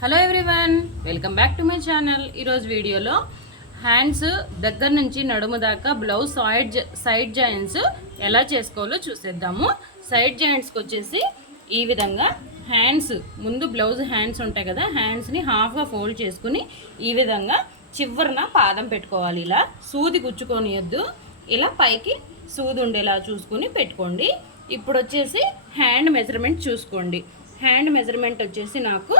Hello everyone, welcome back to my channel. ఈరోజు వీడియోలో hands దగ్గర నుంచి నడుము దాకా బ్లౌజ్ సైడ్ జాయింట్స్ ఎలా చేసుకోవాలో చూసేద్దాము. సైడ్ జాయింట్స్కి వచ్చేసి ఈ విధంగా హ్యాండ్స్ ముందు బ్లౌజ్ హ్యాండ్స్ ఉంటాయి కదా, హ్యాండ్స్ని హాఫ్గా ఫోల్డ్ చేసుకుని ఈ విధంగా చివరన పాదం పెట్టుకోవాలి. ఇలా సూది గుచ్చుకొనియద్దు, ఇలా పైకి సూది ఉండేలా చూసుకుని పెట్టుకోండి. ఇప్పుడు వచ్చేసి హ్యాండ్ మెజర్మెంట్ చూసుకోండి. హ్యాండ్ మెజర్మెంట్ వచ్చేసి నాకు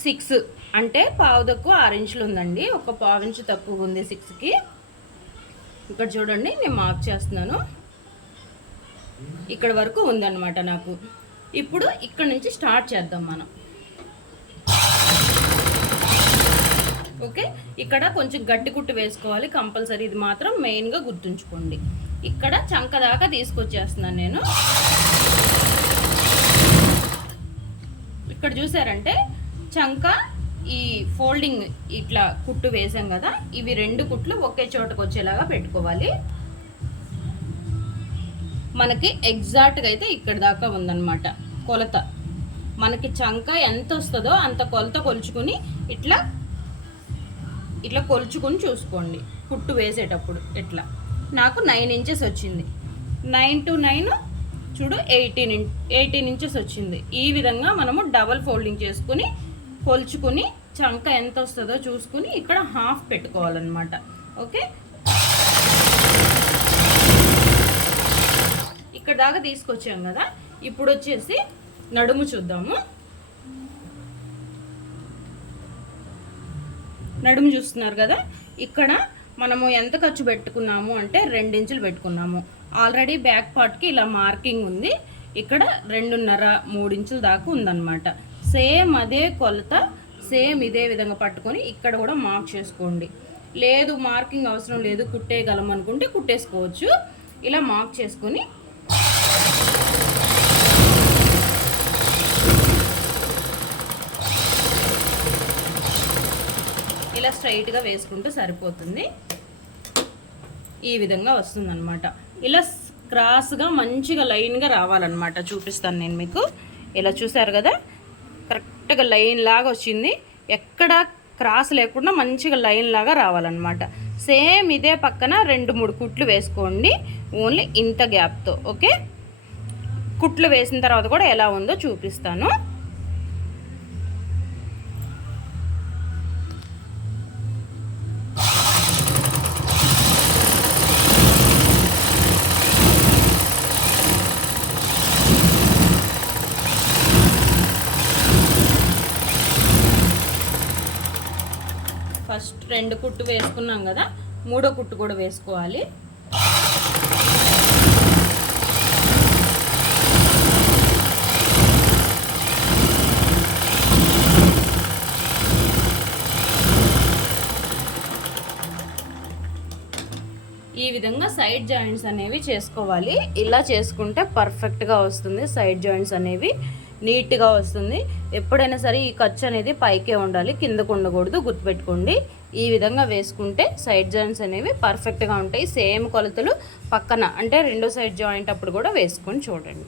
6 అంటే పావు తక్కువ 6 ఇంచులు ఉందండి. ఒక పావు ఇంచు తక్కువ ఉంది 6కి. ఇక్కడ చూడండి, నేను మార్క్ చేస్తున్నాను. ఇక్కడ వరకు ఉందన్నమాట నాకు. ఇప్పుడు ఇక్కడ నుంచి స్టార్ట్ చేద్దాం మనం. ఓకే, ఇక్కడ కొంచెం గట్టి కుట్టు వేసుకోవాలి కంపల్సరీ. ఇది మాత్రం మెయిన్గా గుర్తుంచుకోండి. ఇక్కడ చంక దాకా తీసుకొచ్చేస్తున్నాను నేను. ఇక్కడ చూసారంటే చంక ఈ ఫోల్డింగ్ ఇట్లా కుట్టు వేసాం కదా, ఇవి 2 కుట్లు ఒకే చోటకు వచ్చేలాగా పెట్టుకోవాలి. మనకి ఎగ్జాక్ట్గా అయితే ఇక్కడ దాకా ఉందన్నమాట కొలత. మనకి చంక ఎంత వస్తుందో అంత కొలత కొలుచుకుని ఇట్లా ఇట్లా కొలుచుకుని చూసుకోండి కుట్టు వేసేటప్పుడు. ఇట్లా నాకు 9 ఇంచెస్ వచ్చింది. 9 to 9 చూడు 18 ఇంచెస్ వచ్చింది. ఈ విధంగా మనము డబల్ ఫోల్డింగ్ చేసుకుని కొలుచుకుని చంక ఎంత వస్తుందో చూసుకుని ఇక్కడ హాఫ్ పెట్టుకోవాలన్నమాట. ఓకే, ఇక్కడ దాకా తీసుకొచ్చాం కదా. ఇప్పుడు వచ్చేసి నడుము చూద్దాము. నడుము చూస్తున్నారు కదా, ఇక్కడ మనము ఎంత ఖర్చు పెట్టుకున్నాము అంటే 2 ఇంచులు పెట్టుకున్నాము. ఆల్రెడీ బ్యాక్ పార్ట్కి ఇలా మార్కింగ్ ఉంది. ఇక్కడ 2.5-3 ఇంచుల దాకా ఉందన్నమాట. సేమ్ అదే కొలత, సేమ్ ఇదే విధంగా పట్టుకొని ఇక్కడ కూడా మార్క్ చేసుకోండి. లేదు మార్కింగ్ అవసరం లేదు, కుట్టేయగలం అనుకుంటే కుట్టేసుకోవచ్చు. ఇలా మార్క్ చేసుకొని ఇలా స్ట్రైట్గా వేసుకుంటే సరిపోతుంది. ఈ విధంగా వస్తుందన్నమాట. ఇలా క్రాస్గా మంచిగా లైన్గా రావాలన్నమాట. చూపిస్తాను నేను మీకు. ఇలా చూసారు కదా, కరెక్ట్గా లైన్ లాగా వచ్చింది. ఎక్కడ క్రాస్ లేకుండా మంచిగా లైన్ లాగా రావాలన్నమాట. సేమ్ ఇదే పక్కన 2-3 కుట్లు వేసుకోండి, ఓన్లీ ఇంత గ్యాప్తో. ఓకే, కుట్లు వేసిన తర్వాత కూడా ఎలా ఉందో చూపిస్తాను. ఫస్ట్ 2 కుట్టు వేసుకున్నాం కదా, 3వ కుట్టు కూడా వేసుకోవాలి. ఈ విధంగా సైడ్ జాయింట్స్ అనేవి చేసుకోవాలి. ఇలా చేసుకుంటే పర్ఫెక్ట్గా వస్తుంది. సైడ్ జాయింట్స్ అనేవి నీట్గా వస్తుంది. ఎప్పుడైనా సరే ఈ ఖర్చు అనేది పైకే ఉండాలి, కిందకు ఉండకూడదు, గుర్తుపెట్టుకోండి. ఈ విధంగా వేసుకుంటే సైడ్ జాయింట్స్ అనేవి పర్ఫెక్ట్గా ఉంటాయి. సేమ్ కొలతలు పక్కన అంటే 2వ సైడ్ జాయింట్ అప్పుడు కూడా వేసుకొని చూడండి.